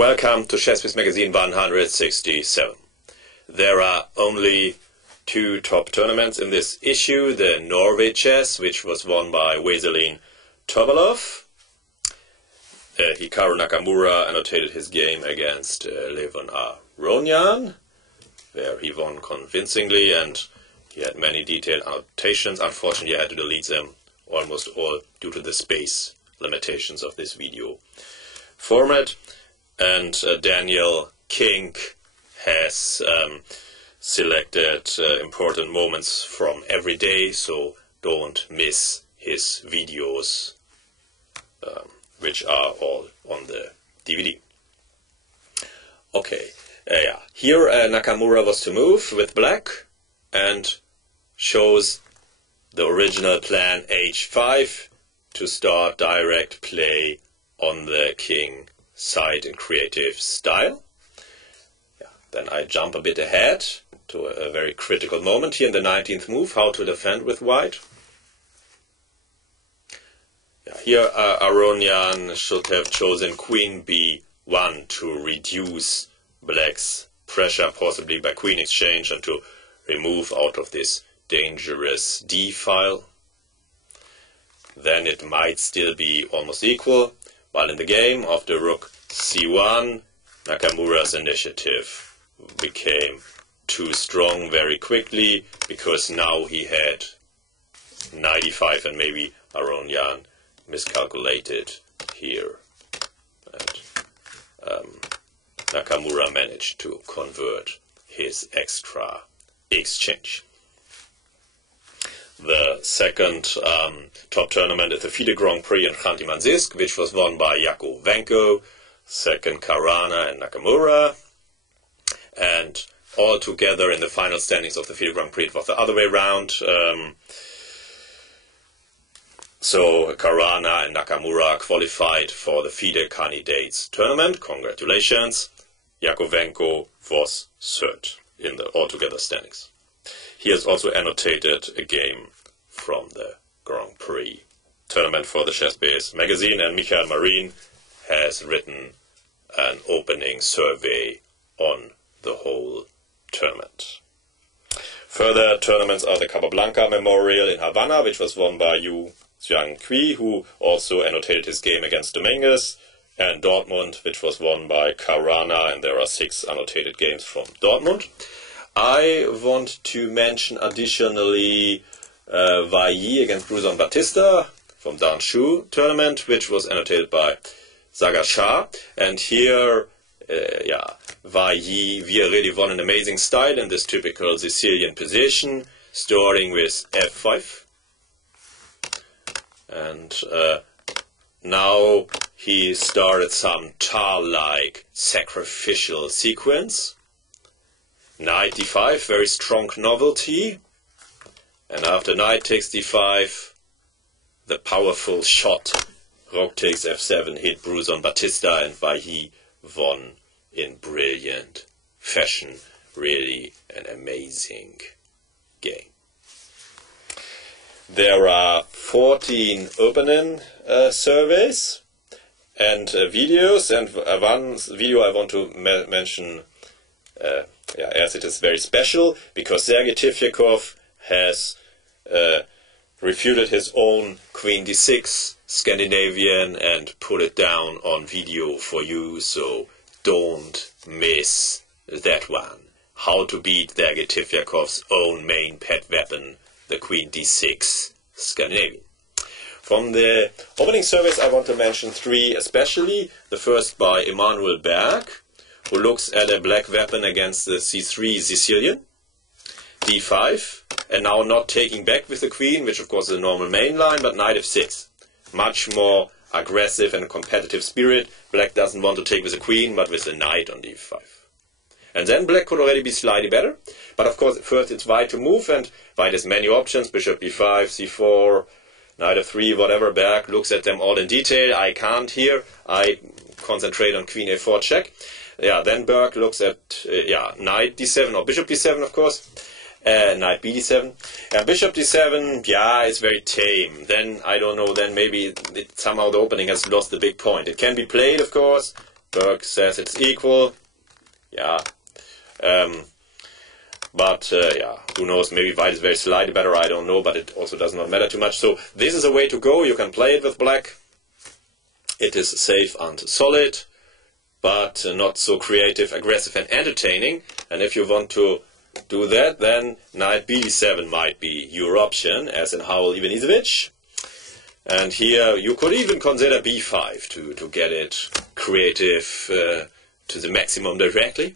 Welcome to ChessBase Magazine 167. There are only two top tournaments in this issue. The Norway Chess, which was won by Veselin Tobalov. Hikaru Nakamura annotated his game against Levon Aronian, where he won convincingly, and he had many detailed annotations. Unfortunately, I had to delete them almost all due to the space limitations of this video format. And Daniel King has selected important moments from every day, so don't miss his videos, which are all on the DVD. Okay, here Nakamura was to move with black and shows the original plan h5 to start direct play on the king side in creative style. Then I jump a bit ahead to a very critical moment here in the 19th move, how to defend with white. Here Aronian should have chosen queen b1 to reduce black's pressure, possibly by queen exchange, and to remove out of this dangerous d file. Then it might still be almost equal. While in the game, after rook c1, Nakamura's initiative became too strong very quickly, because now he had knight e5, and maybe Aronian miscalculated here. And Nakamura managed to convert his extra exchange. The second top tournament is the FIDE Grand Prix in Khanty-Mansiysk, which was won by Yakovenko, second Caruana and Nakamura. And all together in the final standings of the FIDE Grand Prix, it was the other way around. So Caruana and Nakamura qualified for the FIDE Candidates tournament. Congratulations. Yakovenko was third in the altogether standings. He has also annotated a game from the Grand Prix tournament for the ChessBase magazine, and Michael Marin has written an opening survey on the whole tournament. Further tournaments are the Capablanca Memorial in Havana, which was won by Yu Xiangqi, who also annotated his game against Dominguez, and Dortmund, which was won by Caruana, and there are 6 annotated games from Dortmund. I want to mention additionally Vailly against Busan Bautista from Danshu tournament, which was annotated by Sagar Shah. And here, Vailly really won an amazing style in this typical Sicilian position, starting with f5. And now he started some Tar-like sacrificial sequence. Knight d5, very strong novelty. And after knight takes d5, the powerful shot, rook takes f7, hit Busan Bautista, and Vailly won in brilliant fashion. Really an amazing game. There are 14 opening surveys and videos, and one video I want to mention as it is very special, because Sergei Tifyakov has refuted his own queen d6 Scandinavian and put it down on video for you, so don't miss that one. How to beat Sergei Tifyakov's own main pet weapon, the queen d6 Scandinavian. From the opening surveys I want to mention 3 especially. The first by Emanuel Burke, who looks at a black weapon against the c3 Sicilian, d5, and now not taking back with the queen, which of course is a normal main line, but knight f6. Much more aggressive and competitive spirit. Black doesn't want to take with the queen, but with the knight on d5. And then black could already be slightly better, but of course first it's white to move, and white has many options, bishop b5, c4, knight f3, whatever. Burke looks at them all in detail. I can't here. I concentrate on queen a4 check. Then Burke looks at knight d7 or bishop d7, of course. Knight b7. Bishop d7, it's very tame. Then, I don't know, then maybe somehow the opening has lost the big point. It can be played, of course, Burke says it's equal. Yeah. But yeah, who knows, maybe white is very slightly better, I don't know, but it also does not matter too much. So this is a way to go. You can play it with black. It is safe and solid, but not so creative, aggressive and entertaining. And if you want to do that, then knight b7 might be your option, as in Howell Ivanisevic. And here you could even consider b5 to get it creative to the maximum directly,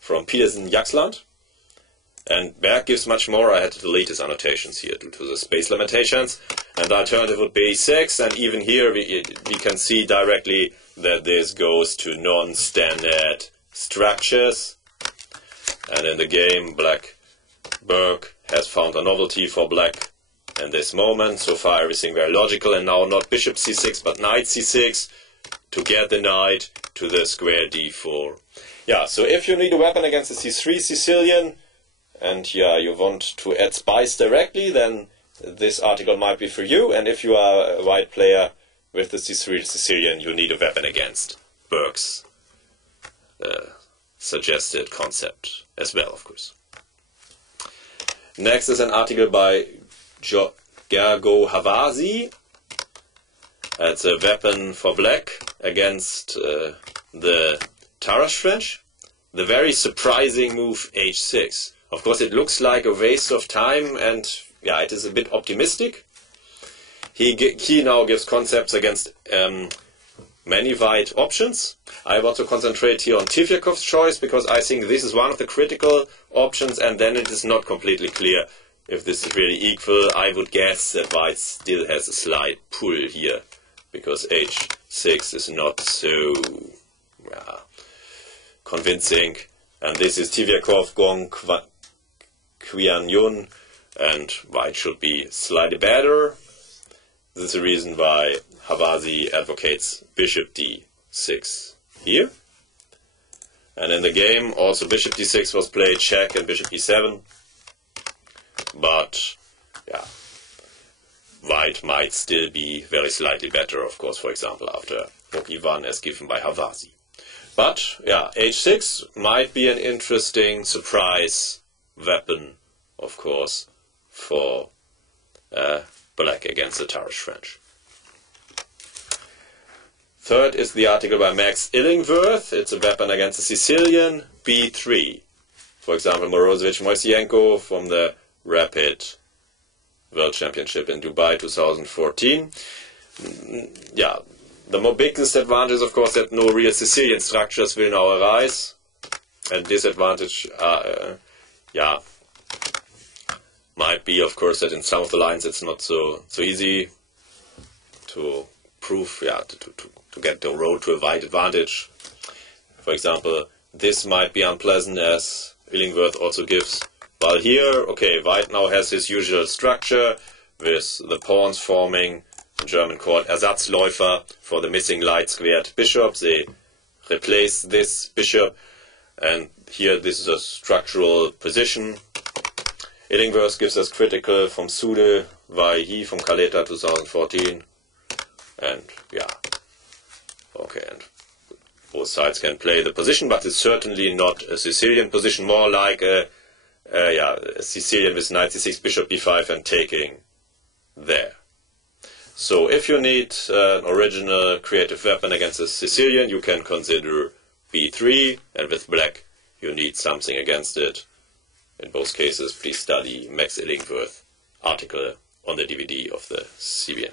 from Peterson Jaksland. And Berg gives much more. I had to delete his annotations here due to the space limitations. And the alternative would be e6, and even here we can see directly that this goes to non-standard structures. And in the game, Burke has found a novelty for black in this moment. So far everything very logical, and now not bishop c6 but knight c6 to get the knight to the square d4. Yeah, so if you need a weapon against the c3 Sicilian, and yeah, you want to add spice directly, then this article might be for you. And if you are a white player with the c3 Sicilian, you need a weapon against Burke's suggested concept as well, of course. Next is an article by Gergo Havarti. It's a weapon for black against the Tarrasch French. The very surprising move h6. Of course, it looks like a waste of time, and yeah, it is a bit optimistic. He now gives concepts against many white options. I want to concentrate here on Tivyakov's choice, because I think this is one of the critical options, and then it is not completely clear if this is really equal. I would guess that white still has a slight pull here, because h6 is not so convincing. And this is Tivyakov, Gong, Qian Yun, and white should be slightly better. This is the reason why Havarti advocates bishop d6 here. And in the game, also bishop d6 was played, check, and bishop e7. But, yeah, white might still be very slightly better, of course, for example, after rook e1 as given by Havarti. But, yeah, h6 might be an interesting surprise weapon, of course, for black against the Tarrasch French. Third is the article by Max Illingworth. It's a weapon against the Sicilian, b3. For example, Morozevich-Moiseyenko from the Rapid World Championship in Dubai 2014. Yeah, the more biggest advantage is, of course, that no real Sicilian structures will now arise. And disadvantage, yeah, might be, of course, that in some of the lines it's not so easy to prove, yeah, to get the road to a white advantage. For example, this might be unpleasant, as Illingworth also gives. While here, okay, white now has his usual structure with the pawns forming, in German called Ersatzläufer, for the missing light squared bishop. They replace this bishop, and here this is a structural position. Illingworth gives us critical from Sude, Vaihi from Caleta 2014, and yeah, okay, and both sides can play the position, but it's certainly not a Sicilian position, more like a Sicilian with knight c6, bishop b5, and taking there. So if you need an original creative weapon against a Sicilian, you can consider b3, and with black you need something against it. In both cases, please study Max Illingworth article on the DVD of the CBN.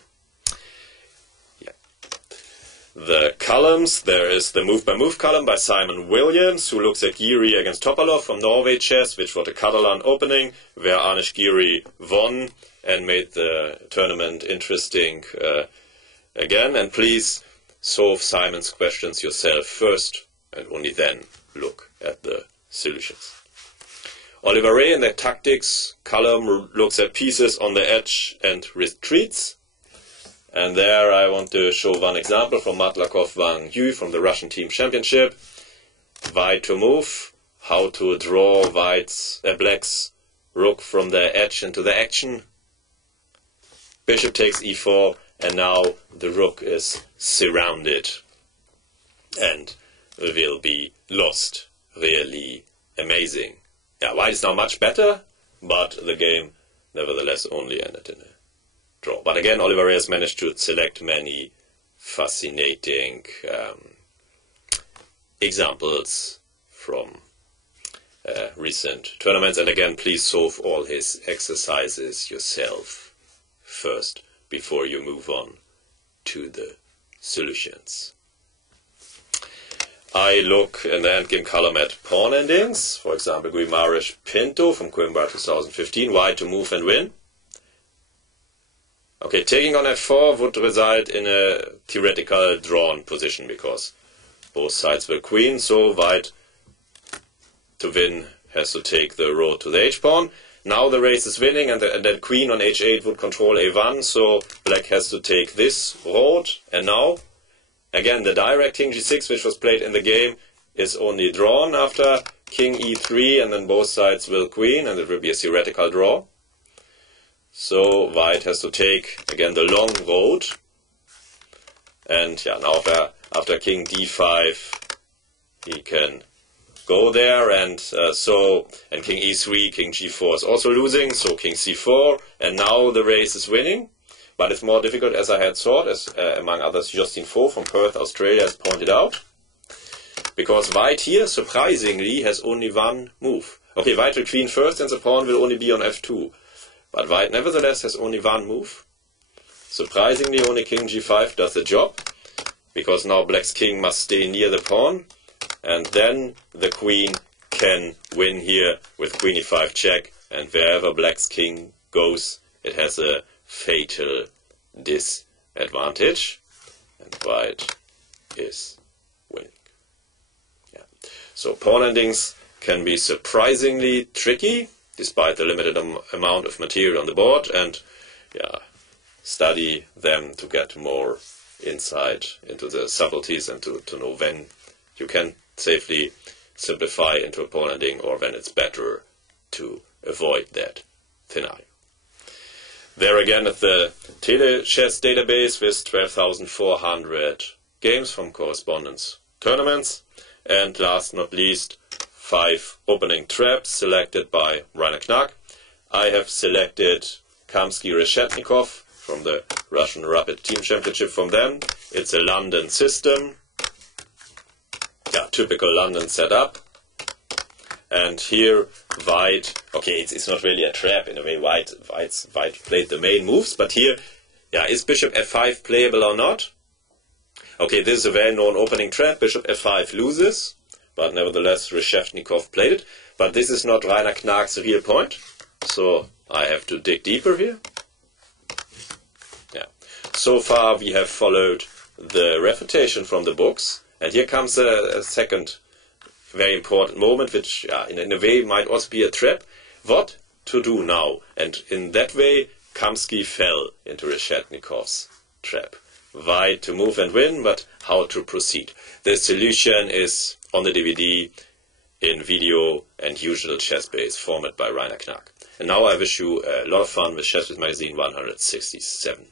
Yeah. The columns, there is the Move by Move column by Simon Williams, who looks at Giri against Topalov from Norway Chess, which was the Catalan opening, where Anish Giri won and made the tournament interesting again. And please solve Simon's questions yourself first, and only then look at the solutions. Oliver Ray in the Tactics column looks at pieces on the edge and retreats. And there I want to show one example from Matlakov Wang Yu from the Russian Team Championship. White to move, how to draw black's rook from the edge into the action. Bishop takes e4, and now the rook is surrounded. And will be lost. Really amazing. Yeah, white is now much better, but the game nevertheless only ended in a draw. But again, Oliver Reyes managed to select many fascinating examples from recent tournaments. And again, please solve all his exercises yourself first before you move on to the solutions. I look in the endgame column at pawn endings. For example, Guimaraes Pinto from Coimbra 2015. White to move and win. Okay, taking on f4 would result in a theoretical drawn position because both sides will queen. So white to win has to take the road to the h-pawn. Now the race is winning, and then queen on h8 would control a1, so black has to take this road. And now, again, the direct king g6, which was played in the game, is only drawn after king e3, and then both sides will queen, and it will be a theoretical draw. So white has to take, again, the long road. And yeah, now after king d5, he can go there, and king e3, king g4 is also losing, so king c4, and now the race is winning. But it's more difficult, as I had thought, as among others Justin Fo from Perth, Australia, has pointed out. Because white here, surprisingly, has only one move. Okay, white will queen first, and the pawn will only be on f2. But white nevertheless has only one move. Surprisingly, only king g5 does the job, because now black's king must stay near the pawn, and then the queen can win here with queen e5 check, and wherever black's king goes, it has a fatal disadvantage, and white is winning. Yeah. So pawn endings can be surprisingly tricky, despite the limited amount of material on the board, and yeah, study them to get more insight into the subtleties and to know when you can safely simplify into a pawn ending, or when it's better to avoid that scenario. There again at the Tele-Chess database with 12,400 games from correspondence tournaments, and last not least 5 opening traps selected by Rainer Knack. I have selected Kamsky-Reshetnikov from the Russian Rapid Team Championship from them. It's a London system. Yeah, typical London setup. And here white, okay, it's not really a trap in a way. White played the main moves, but here, yeah, is bishop f5 playable or not? Okay, this is a well-known opening trap. Bishop f5 loses, but nevertheless Reshetnikov played it. But this is not Rainer Knack's real point, so I have to dig deeper here. Yeah. So far we have followed the refutation from the books, and here comes a second very important moment, which in a way might also be a trap. What to do now? And in that way, Kamsky fell into Reshetnikov's trap. White to move and win, but how to proceed? The solution is on the DVD in video and usual ChessBase format by Rainer Knack. And now I wish you a lot of fun with ChessBase Magazine 167.